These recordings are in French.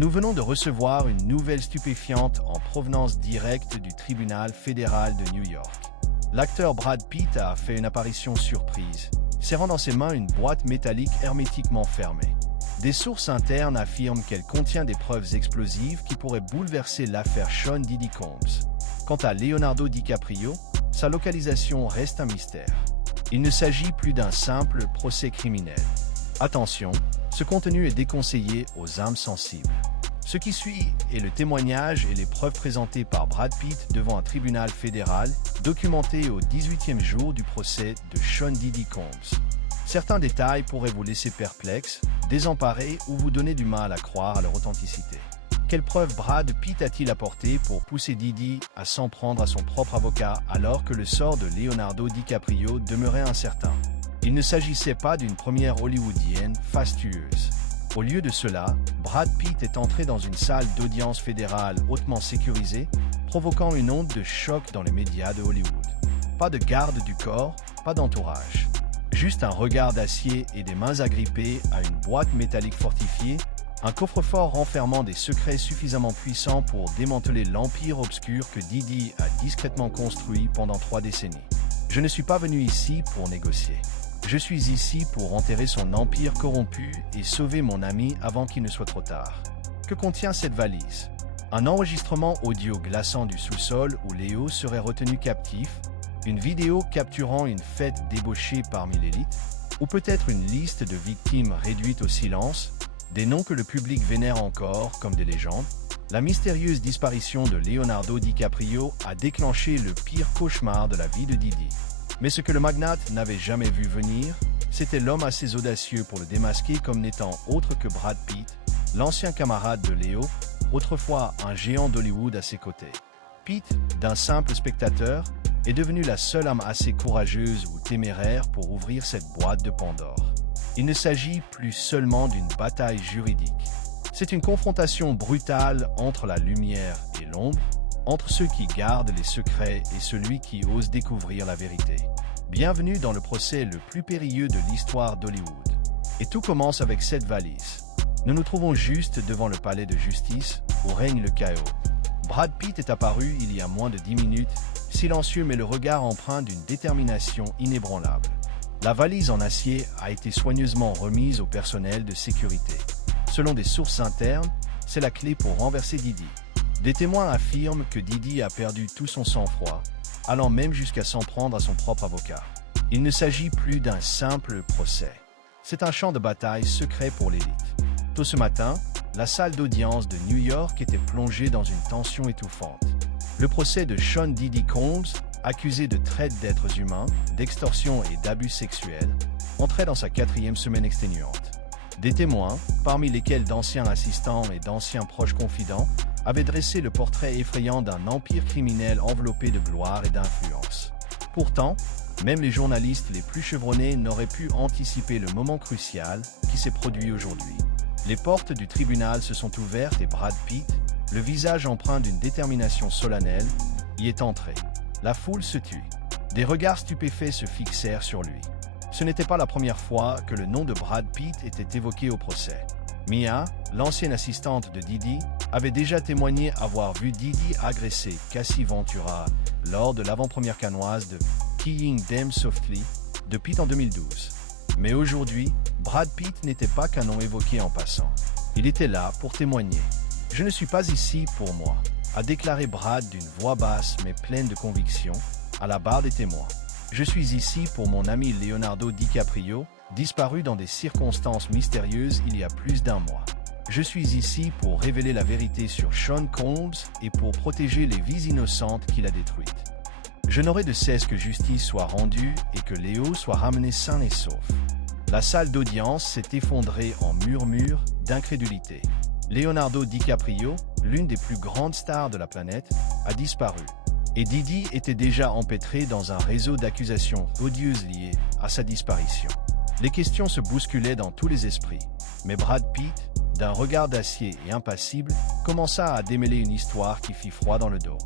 Nous venons de recevoir une nouvelle stupéfiante en provenance directe du tribunal fédéral de New York. L'acteur Brad Pitt a fait une apparition surprise, serrant dans ses mains une boîte métallique hermétiquement fermée. Des sources internes affirment qu'elle contient des preuves explosives qui pourraient bouleverser l'affaire Sean Diddy Combs. Quant à Leonardo DiCaprio, sa localisation reste un mystère. Il ne s'agit plus d'un simple procès criminel. Attention, ce contenu est déconseillé aux âmes sensibles. Ce qui suit est le témoignage et les preuves présentées par Brad Pitt devant un tribunal fédéral, documenté au 18e jour du procès de Sean Diddy Combs. Certains détails pourraient vous laisser perplexe, désemparé ou vous donner du mal à croire à leur authenticité. Quelles preuves Brad Pitt a-t-il apportées pour pousser Diddy à s'en prendre à son propre avocat alors que le sort de Leonardo DiCaprio demeurait incertain? Il ne s'agissait pas d'une première hollywoodienne fastueuse. Au lieu de cela, Brad Pitt est entré dans une salle d'audience fédérale hautement sécurisée, provoquant une onde de choc dans les médias de Hollywood. Pas de garde du corps, pas d'entourage. Juste un regard d'acier et des mains agrippées à une boîte métallique fortifiée, un coffre-fort renfermant des secrets suffisamment puissants pour démanteler l'empire obscur que Diddy a discrètement construit pendant 3 décennies. Je ne suis pas venu ici pour négocier. Je suis ici pour enterrer son empire corrompu et sauver mon ami avant qu'il ne soit trop tard. Que contient cette valise? Un enregistrement audio glaçant du sous-sol où Léo serait retenu captif, une vidéo capturant une fête débauchée parmi l'élite, ou peut-être une liste de victimes réduite au silence, des noms que le public vénère encore comme des légendes. La mystérieuse disparition de Leonardo DiCaprio a déclenché le pire cauchemar de la vie de Diddy. Mais ce que le magnate n'avait jamais vu venir, c'était l'homme assez audacieux pour le démasquer comme n'étant autre que Brad Pitt, l'ancien camarade de Léo, autrefois un géant d'Hollywood à ses côtés. Pitt, d'un simple spectateur, est devenu la seule âme assez courageuse ou téméraire pour ouvrir cette boîte de Pandore. Il ne s'agit plus seulement d'une bataille juridique. C'est une confrontation brutale entre la lumière et l'ombre, entre ceux qui gardent les secrets et celui qui ose découvrir la vérité. Bienvenue dans le procès le plus périlleux de l'histoire d'Hollywood. Et tout commence avec cette valise. Nous nous trouvons juste devant le palais de justice, où règne le chaos. Brad Pitt est apparu il y a moins de 10 minutes, silencieux mais le regard empreint d'une détermination inébranlable. La valise en acier a été soigneusement remise au personnel de sécurité. Selon des sources internes, c'est la clé pour renverser Diddy. Des témoins affirment que Diddy a perdu tout son sang-froid, allant même jusqu'à s'en prendre à son propre avocat. Il ne s'agit plus d'un simple procès. C'est un champ de bataille secret pour l'élite. Tôt ce matin, la salle d'audience de New York était plongée dans une tension étouffante. Le procès de Sean Diddy Combs, accusé de traite d'êtres humains, d'extorsion et d'abus sexuels, entrait dans sa 4e semaine exténuante. Des témoins, parmi lesquels d'anciens assistants et d'anciens proches confidents, avaient dressé le portrait effrayant d'un empire criminel enveloppé de gloire et d'influence. Pourtant, même les journalistes les plus chevronnés n'auraient pu anticiper le moment crucial qui s'est produit aujourd'hui. Les portes du tribunal se sont ouvertes et Brad Pitt, le visage empreint d'une détermination solennelle, y est entré. La foule se tut. Des regards stupéfaits se fixèrent sur lui. Ce n'était pas la première fois que le nom de Brad Pitt était évoqué au procès. Mia, l'ancienne assistante de Diddy, avait déjà témoigné avoir vu Diddy agresser Cassie Ventura lors de l'avant-première cannoise de Killing Them Softly de Pitt en 2012. Mais aujourd'hui, Brad Pitt n'était pas qu'un nom évoqué en passant. Il était là pour témoigner. « Je ne suis pas ici pour moi », a déclaré Brad d'une voix basse mais pleine de conviction, à la barre des témoins. « Je suis ici pour mon ami Leonardo DiCaprio, disparu dans des circonstances mystérieuses il y a plus d'1 mois. Je suis ici pour révéler la vérité sur Sean Combs et pour protéger les vies innocentes qu'il a détruites. Je n'aurai de cesse que justice soit rendue et que Léo soit ramené sain et sauf. » La salle d'audience s'est effondrée en murmures d'incrédulité. Leonardo DiCaprio, l'une des plus grandes stars de la planète, a disparu. Et Diddy était déjà empêtré dans un réseau d'accusations odieuses liées à sa disparition. Les questions se bousculaient dans tous les esprits, mais Brad Pitt, d'un regard d'acier et impassible, commença à démêler une histoire qui fit froid dans le dos.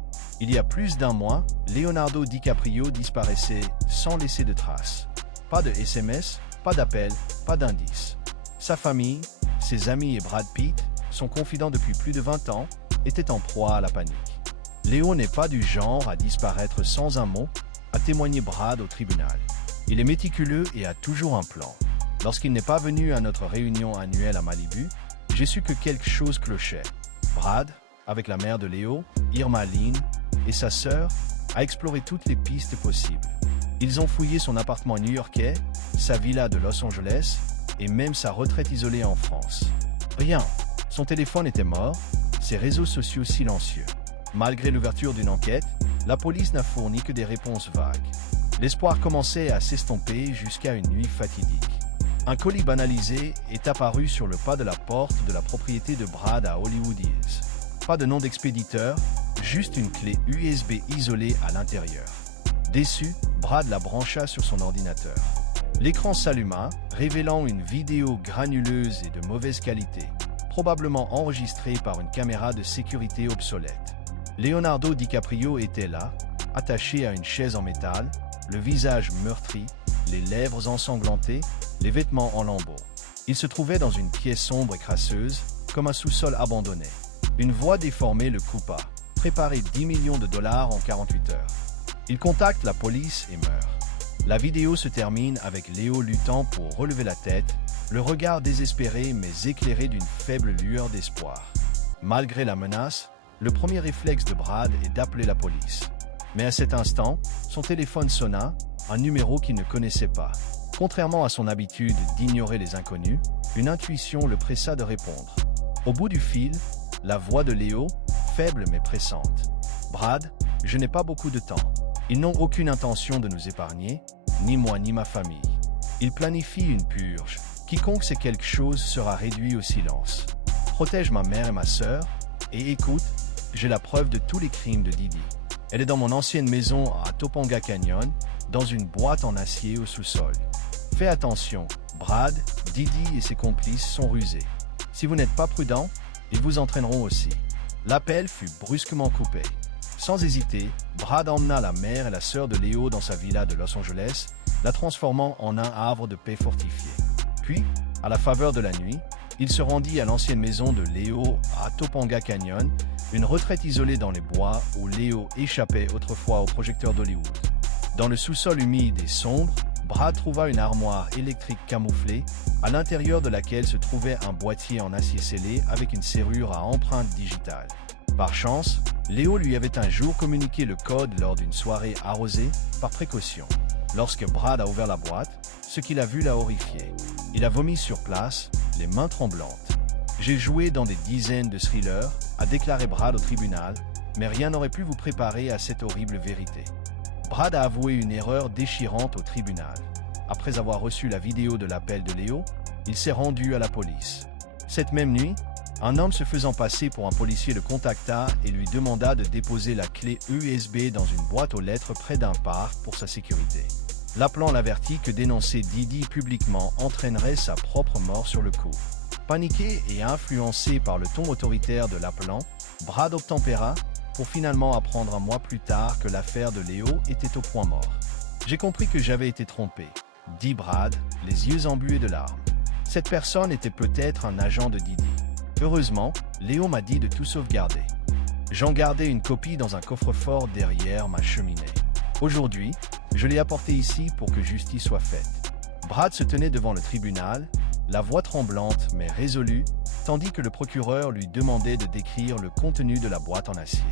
Il y a plus d'1 mois, Leonardo DiCaprio disparaissait sans laisser de traces. Pas de SMS, pas d'appel, pas d'indice. Sa famille, ses amis et Brad Pitt son confident depuis plus de 20 ans, était en proie à la panique. Léo n'est pas du genre à disparaître sans un mot, a témoigné Brad au tribunal. Il est méticuleux et a toujours un plan. Lorsqu'il n'est pas venu à notre réunion annuelle à Malibu, j'ai su que quelque chose clochait. Brad, avec la mère de Léo, Irma Lynn, et sa sœur, a exploré toutes les pistes possibles. Ils ont fouillé son appartement new-yorkais, sa villa de Los Angeles et même sa retraite isolée en France. Rien. Son téléphone était mort, ses réseaux sociaux silencieux. Malgré l'ouverture d'une enquête, la police n'a fourni que des réponses vagues. L'espoir commençait à s'estomper jusqu'à une nuit fatidique. Un colis banalisé est apparu sur le pas de la porte de la propriété de Brad à Hollywood Hills. Pas de nom d'expéditeur, juste une clé USB isolée à l'intérieur. Déçu, Brad la brancha sur son ordinateur. L'écran s'alluma, révélant une vidéo granuleuse et de mauvaise qualité, probablement enregistrée par une caméra de sécurité obsolète. Leonardo DiCaprio était là, attaché à une chaise en métal, le visage meurtri, les lèvres ensanglantées, les vêtements en lambeaux. Il se trouvait dans une pièce sombre et crasseuse, comme un sous-sol abandonné. Une voix déformée le coupa. Préparez 10 millions de dollars en 48 heures. Il contacte la police et meurt. La vidéo se termine avec Léo luttant pour relever la tête, le regard désespéré mais éclairé d'une faible lueur d'espoir. Malgré la menace, le premier réflexe de Brad est d'appeler la police. Mais à cet instant, son téléphone sonna, un numéro qu'il ne connaissait pas. Contrairement à son habitude d'ignorer les inconnus, une intuition le pressa de répondre. Au bout du fil, la voix de Léo, faible mais pressante. « Brad, je n'ai pas beaucoup de temps. Ils n'ont aucune intention de nous épargner, ni moi ni ma famille. Ils planifient une purge. Quiconque sait quelque chose sera réduit au silence. Protège ma mère et ma sœur, et écoute, j'ai la preuve de tous les crimes de Didi. Elle est dans mon ancienne maison à Topanga Canyon, dans une boîte en acier au sous-sol. Fais attention, Brad, Didi et ses complices sont rusés. Si vous n'êtes pas prudent, ils vous entraîneront aussi. » L'appel fut brusquement coupé. Sans hésiter, Brad emmena la mère et la sœur de Léo dans sa villa de Los Angeles, la transformant en un havre de paix fortifié. Puis, à la faveur de la nuit, il se rendit à l'ancienne maison de Léo à Topanga Canyon, une retraite isolée dans les bois où Léo échappait autrefois aux projecteurs d'Hollywood. Dans le sous-sol humide et sombre, Brad trouva une armoire électrique camouflée, à l'intérieur de laquelle se trouvait un boîtier en acier scellé avec une serrure à empreinte digitale. Par chance, Léo lui avait un jour communiqué le code lors d'une soirée arrosée, par précaution. Lorsque Brad a ouvert la boîte, ce qu'il a vu l'a horrifié. Il a vomi sur place, les mains tremblantes. « J'ai joué dans des dizaines de thrillers », a déclaré Brad au tribunal, mais rien n'aurait pu vous préparer à cette horrible vérité. Brad a avoué une erreur déchirante au tribunal. Après avoir reçu la vidéo de l'appel de Léo, il s'est rendu à la police. Cette même nuit, un homme se faisant passer pour un policier le contacta et lui demanda de déposer la clé USB dans une boîte aux lettres près d'un parc pour sa sécurité. L'appelant l'avertit que dénoncer Didi publiquement entraînerait sa propre mort sur le coup. Paniqué et influencé par le ton autoritaire de l'appelant, Brad obtempéra pour finalement apprendre un mois plus tard que l'affaire de Léo était au point mort. « J'ai compris que j'avais été trompé », dit Brad, les yeux embués de larmes. Cette personne était peut-être un agent de Didi. Heureusement, Léo m'a dit de tout sauvegarder. J'en gardais une copie dans un coffre-fort derrière ma cheminée. Aujourd'hui, je l'ai apporté ici pour que justice soit faite. Brad se tenait devant le tribunal, la voix tremblante mais résolue, tandis que le procureur lui demandait de décrire le contenu de la boîte en acier.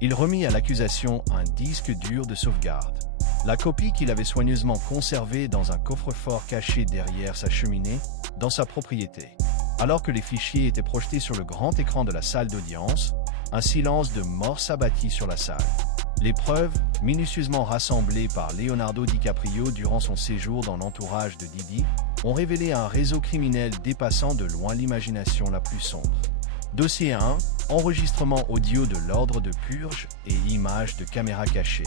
Il remit à l'accusation un disque dur de sauvegarde. La copie qu'il avait soigneusement conservée dans un coffre-fort caché derrière sa cheminée, dans sa propriété. Alors que les fichiers étaient projetés sur le grand écran de la salle d'audience, un silence de mort s'abattit sur la salle. Les preuves, minutieusement rassemblées par Leonardo DiCaprio durant son séjour dans l'entourage de Didi, ont révélé un réseau criminel dépassant de loin l'imagination la plus sombre. Dossier 1, enregistrement audio de l'ordre de purge et images de caméra cachée.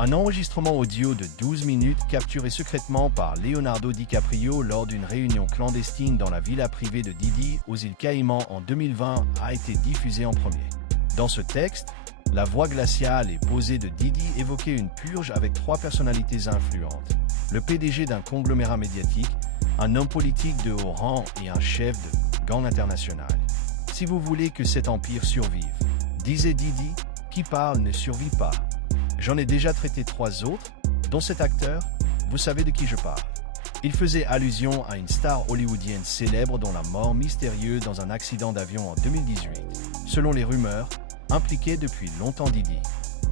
Un enregistrement audio de 12 minutes capturé secrètement par Leonardo DiCaprio lors d'une réunion clandestine dans la villa privée de Didi aux îles Caïmans en 2020 a été diffusé en premier. Dans ce texte, la voix glaciale et posée de Didi évoquait une purge avec 3 personnalités influentes. Le PDG d'un conglomérat médiatique, un homme politique de haut rang et un chef de gang international. si vous voulez que cet empire survive. Disait Diddy, qui parle ne survit pas. J'en ai déjà traité 3 autres, dont cet acteur, vous savez de qui je parle. Il faisait allusion à une star hollywoodienne célèbre dont la mort mystérieuse dans un accident d'avion en 2018. Selon les rumeurs, impliqué depuis longtemps Diddy.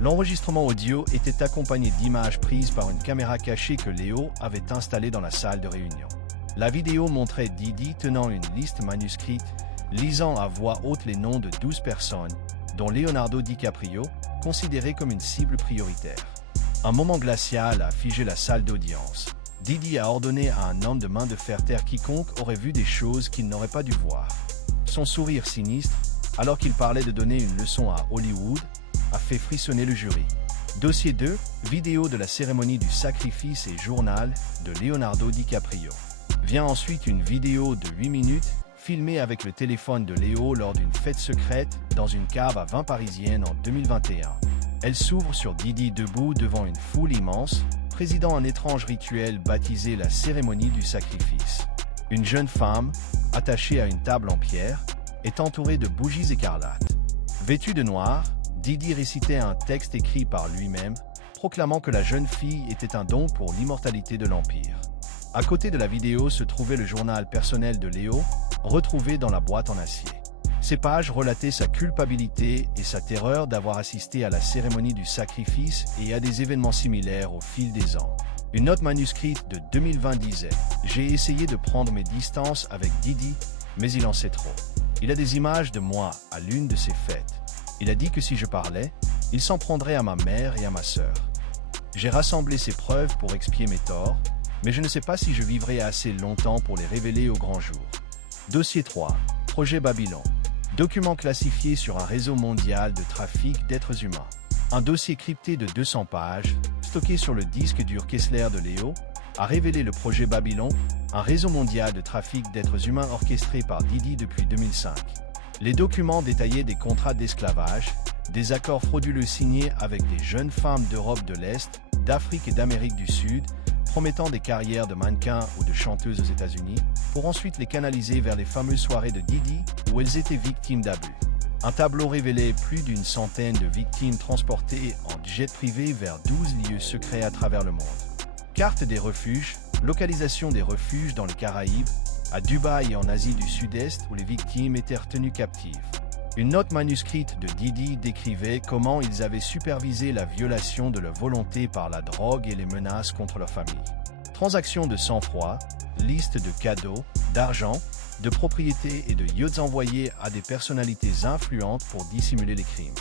L'enregistrement audio était accompagné d'images prises par une caméra cachée que Léo avait installée dans la salle de réunion. La vidéo montrait Diddy tenant une liste manuscrite, lisant à voix haute les noms de 12 personnes, dont Leonardo DiCaprio, considéré comme une cible prioritaire. Un moment glacial a figé la salle d'audience. Diddy a ordonné à un homme de main de faire taire quiconque aurait vu des choses qu'il n'aurait pas dû voir. Son sourire sinistre, alors qu'il parlait de donner une leçon à Hollywood, a fait frissonner le jury. Dossier 2, vidéo de la cérémonie du sacrifice et journal de Leonardo DiCaprio. Vient ensuite une vidéo de 8 minutes, filmée avec le téléphone de Léo lors d'une fête secrète dans une cave à vin parisienne en 2021. Elle s'ouvre sur Diddy debout devant une foule immense, présidant un étrange rituel baptisé la cérémonie du sacrifice. Une jeune femme, attachée à une table en pierre, est entourée de bougies écarlates. Vêtue de noir, Diddy récitait un texte écrit par lui-même, proclamant que la jeune fille était un don pour l'immortalité de l'Empire. À côté de la vidéo se trouvait le journal personnel de Léo, retrouvé dans la boîte en acier. Ces pages relataient sa culpabilité et sa terreur d'avoir assisté à la cérémonie du sacrifice et à des événements similaires au fil des ans. Une note manuscrite de 2020 disait « J'ai essayé de prendre mes distances avec Diddy, mais il en sait trop. Il a des images de moi à l'une de ses fêtes. Il a dit que si je parlais, il s'en prendrait à ma mère et à ma sœur. J'ai rassemblé ces preuves pour expier mes torts, mais je ne sais pas si je vivrai assez longtemps pour les révéler au grand jour. » Dossier 3. Projet Babylon. Document classifié sur un réseau mondial de trafic d'êtres humains. Un dossier crypté de 200 pages, stocké sur le disque dur Kessler de Léo, a révélé le projet Babylon, un réseau mondial de trafic d'êtres humains orchestré par Diddy depuis 2005. Les documents détaillaient des contrats d'esclavage, des accords frauduleux signés avec des jeunes femmes d'Europe de l'Est, d'Afrique et d'Amérique du Sud, promettant des carrières de mannequins ou de chanteuses aux États-Unis, pour ensuite les canaliser vers les fameuses soirées de Diddy où elles étaient victimes d'abus. Un tableau révélait plus d'une centaine de victimes transportées en jet privé vers 12 lieux secrets à travers le monde. Carte des refuges, localisation des refuges dans les Caraïbes, à Dubaï et en Asie du Sud-Est où les victimes étaient retenues captives. Une note manuscrite de Diddy décrivait comment ils avaient supervisé la violation de leur volonté par la drogue et les menaces contre leur famille. Transactions de sang-froid, liste de cadeaux, d'argent, de propriétés et de yachts envoyés à des personnalités influentes pour dissimuler les crimes.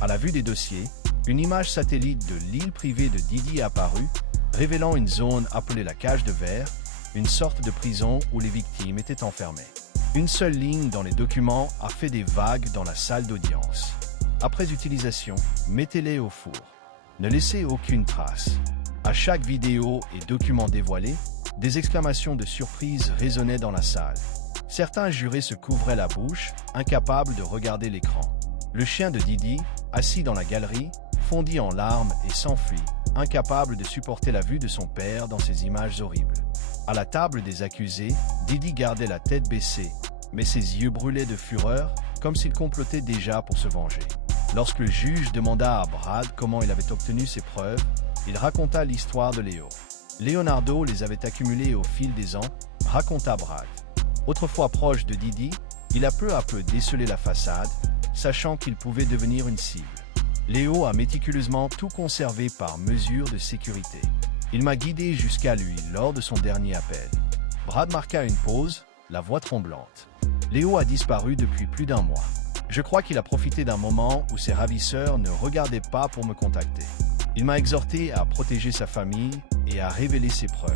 À la vue des dossiers, une image satellite de l'île privée de Diddy est apparue, révélant une zone appelée la cage de verre, une sorte de prison où les victimes étaient enfermées. Une seule ligne dans les documents a fait des vagues dans la salle d'audience. Après utilisation, mettez-les au four. Ne laissez aucune trace. À chaque vidéo et document dévoilé, des exclamations de surprise résonnaient dans la salle. Certains jurés se couvraient la bouche, incapables de regarder l'écran. Le chien de Diddy, assis dans la galerie, fondit en larmes et s'enfuit, incapable de supporter la vue de son père dans ces images horribles. À la table des accusés, Diddy gardait la tête baissée, mais ses yeux brûlaient de fureur, comme s'il complotait déjà pour se venger. Lorsque le juge demanda à Brad comment il avait obtenu ces preuves, il raconta l'histoire de Léo. Leonardo les avait accumulées au fil des ans, raconta Brad. Autrefois proche de Diddy, il a peu à peu décelé la façade, sachant qu'il pouvait devenir une cible. Léo a méticuleusement tout conservé par mesure de sécurité. Il m'a guidé jusqu'à lui lors de son dernier appel. Brad marqua une pause, la voix tremblante. Léo a disparu depuis plus d'1 mois. Je crois qu'il a profité d'un moment où ses ravisseurs ne regardaient pas pour me contacter. Il m'a exhorté à protéger sa famille et à révéler ses preuves.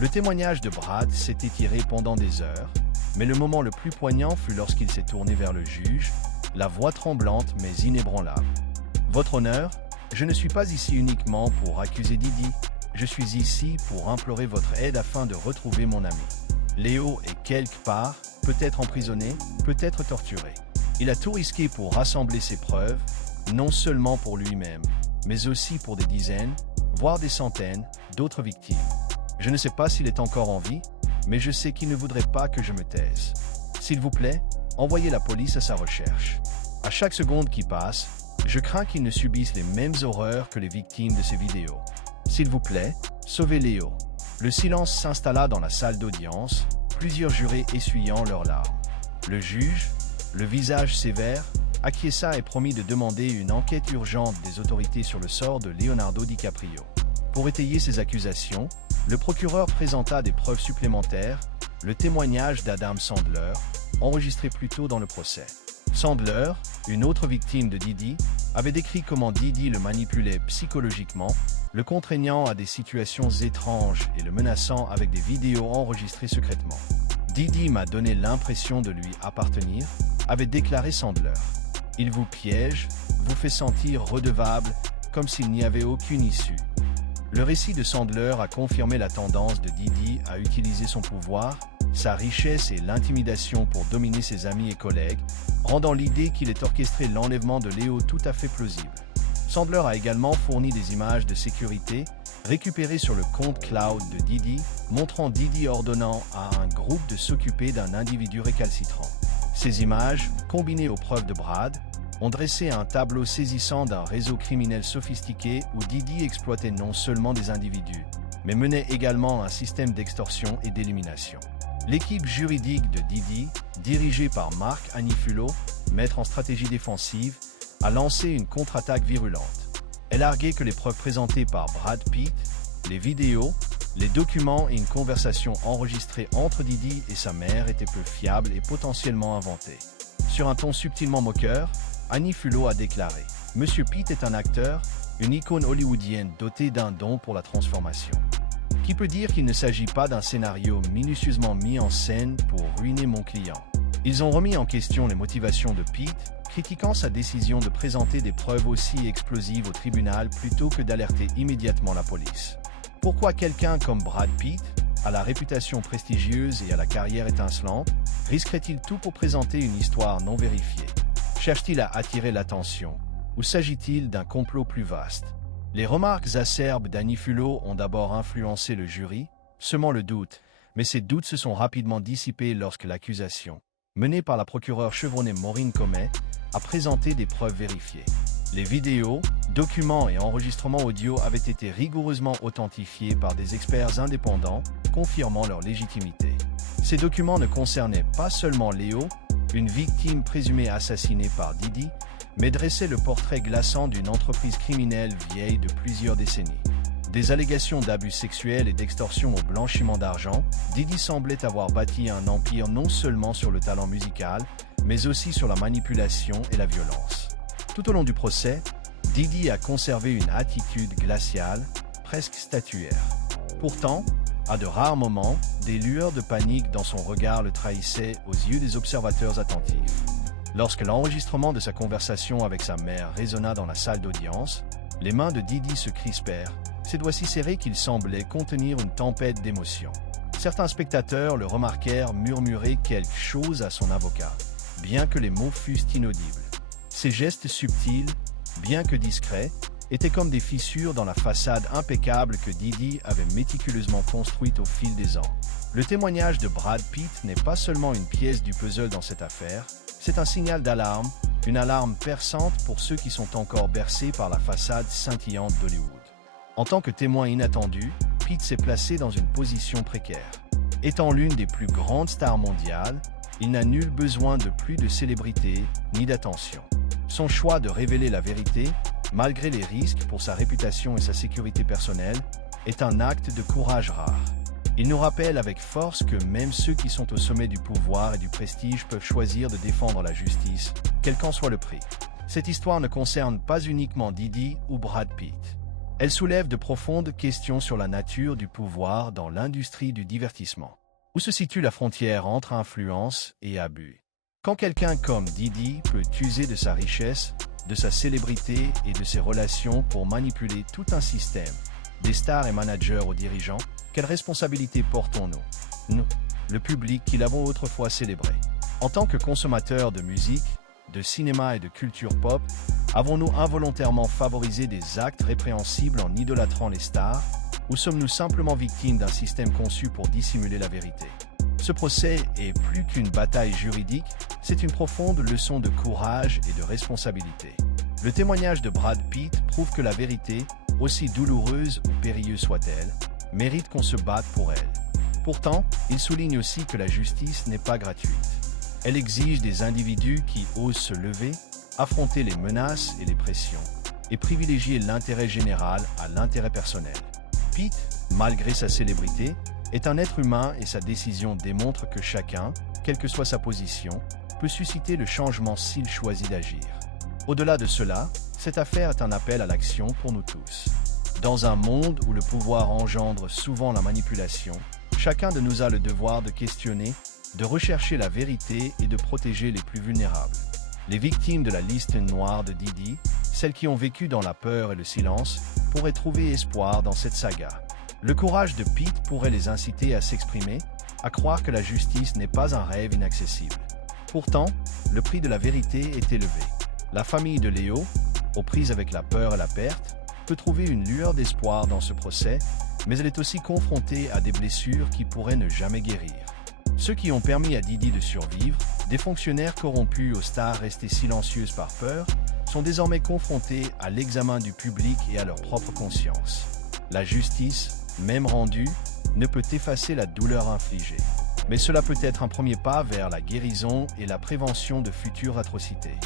Le témoignage de Brad s'est étiré pendant des heures, mais le moment le plus poignant fut lorsqu'il s'est tourné vers le juge, la voix tremblante mais inébranlable. « Votre honneur, je ne suis pas ici uniquement pour accuser Diddy, je suis ici pour implorer votre aide afin de retrouver mon ami. Léo est quelque part, peut-être emprisonné, peut-être torturé. Il a tout risqué pour rassembler ses preuves, non seulement pour lui-même, mais aussi pour des dizaines, voire des centaines, d'autres victimes. Je ne sais pas s'il est encore en vie, mais je sais qu'il ne voudrait pas que je me taise. S'il vous plaît, envoyez la police à sa recherche. À chaque seconde qui passe, je crains qu'il ne subisse les mêmes horreurs que les victimes de ces vidéos. S'il vous plaît, sauvez Léo. Le silence s'installa dans la salle d'audience, plusieurs jurés essuyant leurs larmes. Le juge, le visage sévère, acquiesça et promit de demander une enquête urgente des autorités sur le sort de Leonardo DiCaprio. Pour étayer ces accusations, le procureur présenta des preuves supplémentaires, le témoignage d'Adam Sandler, enregistré plus tôt dans le procès. Sandler, une autre victime de Diddy, avait décrit comment Diddy le manipulait psychologiquement, le contraignant à des situations étranges et le menaçant avec des vidéos enregistrées secrètement. Diddy m'a donné l'impression de lui appartenir, avait déclaré Sandler. Il vous piège, vous fait sentir redevable, comme s'il n'y avait aucune issue. Le récit de Sandler a confirmé la tendance de Diddy à utiliser son pouvoir, sa richesse et l'intimidation pour dominer ses amis et collègues, rendant l'idée qu'il ait orchestré l'enlèvement de Léo tout à fait plausible. Sandler a également fourni des images de sécurité récupérées sur le compte cloud de Diddy, montrant Diddy ordonnant à un groupe de s'occuper d'un individu récalcitrant. Ces images, combinées aux preuves de Brad, ont dressé un tableau saisissant d'un réseau criminel sophistiqué où Diddy exploitait non seulement des individus, mais menait également un système d'extorsion et d'élimination. L'équipe juridique de Diddy, dirigée par Mark Anifulo, maître en stratégie défensive, a lancé une contre-attaque virulente. Elle arguait que les preuves présentées par Brad Pitt, les vidéos, les documents et une conversation enregistrée entre Diddy et sa mère étaient peu fiables et potentiellement inventées. Sur un ton subtilement moqueur, Anifulo a déclaré « Monsieur Pitt est un acteur, une icône hollywoodienne dotée d'un don pour la transformation. Qui peut dire qu'il ne s'agit pas d'un scénario minutieusement mis en scène pour ruiner mon client ?» Ils ont remis en question les motivations de Pitt, critiquant sa décision de présenter des preuves aussi explosives au tribunal plutôt que d'alerter immédiatement la police. Pourquoi quelqu'un comme Brad Pitt, à la réputation prestigieuse et à la carrière étincelante, risquerait-il tout pour présenter une histoire non vérifiée? Cherche-t-il à attirer l'attention? Ou s'agit-il d'un complot plus vaste? Les remarques acerbes d'Anifulo ont d'abord influencé le jury, semant le doute, mais ces doutes se sont rapidement dissipés lorsque l'accusation, menée par la procureure chevronnée Maureen Comey, a présenté des preuves vérifiées. Les vidéos, documents et enregistrements audio avaient été rigoureusement authentifiés par des experts indépendants, confirmant leur légitimité. Ces documents ne concernaient pas seulement Léo, une victime présumée assassinée par Diddy, mais dressaient le portrait glaçant d'une entreprise criminelle vieille de plusieurs décennies. Des allégations d'abus sexuels et d'extorsion au blanchiment d'argent, Diddy semblait avoir bâti un empire non seulement sur le talent musical, mais aussi sur la manipulation et la violence. Tout au long du procès, Diddy a conservé une attitude glaciale, presque statuaire. Pourtant, à de rares moments, des lueurs de panique dans son regard le trahissaient aux yeux des observateurs attentifs. Lorsque l'enregistrement de sa conversation avec sa mère résonna dans la salle d'audience, les mains de Diddy se crispèrent, ses doigts si serrés qu'il semblait contenir une tempête d'émotions. Certains spectateurs le remarquèrent murmurer quelque chose à son avocat, bien que les mots fussent inaudibles. Ces gestes subtils, bien que discrets, étaient comme des fissures dans la façade impeccable que Diddy avait méticuleusement construite au fil des ans. Le témoignage de Brad Pitt n'est pas seulement une pièce du puzzle dans cette affaire, c'est un signal d'alarme, une alarme perçante pour ceux qui sont encore bercés par la façade scintillante d'Hollywood. En tant que témoin inattendu, Pitt s'est placé dans une position précaire. Étant l'une des plus grandes stars mondiales, il n'a nul besoin de plus de célébrité ni d'attention. Son choix de révéler la vérité, malgré les risques pour sa réputation et sa sécurité personnelle, est un acte de courage rare. Il nous rappelle avec force que même ceux qui sont au sommet du pouvoir et du prestige peuvent choisir de défendre la justice, quel qu'en soit le prix. Cette histoire ne concerne pas uniquement Diddy ou Brad Pitt. Elle soulève de profondes questions sur la nature du pouvoir dans l'industrie du divertissement. Où se situe la frontière entre influence et abus? Quand quelqu'un comme Diddy peut user de sa richesse, de sa célébrité et de ses relations pour manipuler tout un système, des stars et managers aux dirigeants, quelle responsabilité portons-nous? Nous, le public qui l'avons autrefois célébré. En tant que consommateurs de musique, de cinéma et de culture pop, avons-nous involontairement favorisé des actes répréhensibles en idolâtrant les stars, ou sommes-nous simplement victimes d'un système conçu pour dissimuler la vérité? Ce procès est plus qu'une bataille juridique, c'est une profonde leçon de courage et de responsabilité. Le témoignage de Brad Pitt prouve que la vérité, aussi douloureuse ou périlleuse soit-elle, mérite qu'on se batte pour elle. Pourtant, il souligne aussi que la justice n'est pas gratuite. Elle exige des individus qui osent se lever, affronter les menaces et les pressions, et privilégier l'intérêt général à l'intérêt personnel. Pitt, malgré sa célébrité, est un être humain et sa décision démontre que chacun, quelle que soit sa position, peut susciter le changement s'il choisit d'agir. Au-delà de cela, cette affaire est un appel à l'action pour nous tous. Dans un monde où le pouvoir engendre souvent la manipulation, chacun de nous a le devoir de questionner, de rechercher la vérité et de protéger les plus vulnérables. Les victimes de la liste noire de Diddy, celles qui ont vécu dans la peur et le silence, pourraient trouver espoir dans cette saga. Le courage de Pitt pourrait les inciter à s'exprimer, à croire que la justice n'est pas un rêve inaccessible. Pourtant, le prix de la vérité est élevé. La famille de Léo, aux prises avec la peur et la perte, peut trouver une lueur d'espoir dans ce procès, mais elle est aussi confrontée à des blessures qui pourraient ne jamais guérir. Ceux qui ont permis à Diddy de survivre, des fonctionnaires corrompus aux stars restées silencieuses par peur, sont désormais confrontés à l'examen du public et à leur propre conscience. La justice, même rendue, ne peut effacer la douleur infligée. Mais cela peut être un premier pas vers la guérison et la prévention de futures atrocités.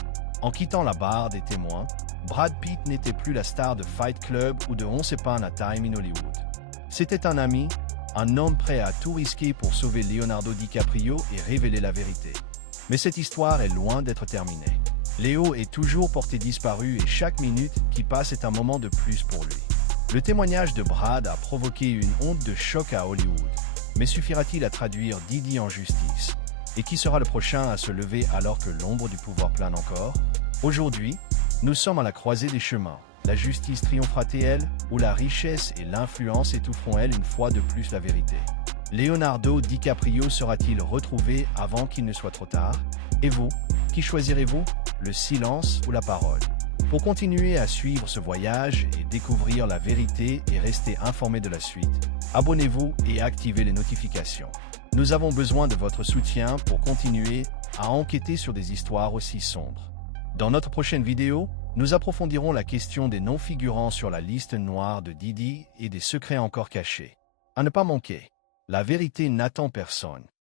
En quittant la barre des témoins, Brad Pitt n'était plus la star de Fight Club ou de Once Upon a Time in Hollywood. C'était un ami, un homme prêt à tout risquer pour sauver Leonardo DiCaprio et révéler la vérité. Mais cette histoire est loin d'être terminée. Léo est toujours porté disparu et chaque minute qui passe est un moment de plus pour lui. Le témoignage de Brad a provoqué une onde de choc à Hollywood. Mais suffira-t-il à traduire Diddy en justice? Et qui sera le prochain à se lever alors que l'ombre du pouvoir plane encore? Aujourd'hui, nous sommes à la croisée des chemins. La justice triomphera-t-elle, ou la richesse et l'influence étoufferont-elles une fois de plus la vérité? Leonardo DiCaprio sera-t-il retrouvé avant qu'il ne soit trop tard? Et vous, qui choisirez-vous? Le silence ou la parole? Pour continuer à suivre ce voyage et découvrir la vérité et rester informé de la suite, abonnez-vous et activez les notifications. Nous avons besoin de votre soutien pour continuer à enquêter sur des histoires aussi sombres. Dans notre prochaine vidéo, nous approfondirons la question des non-figurants sur la liste noire de Diddy et des secrets encore cachés. À ne pas manquer, la vérité n'attend personne.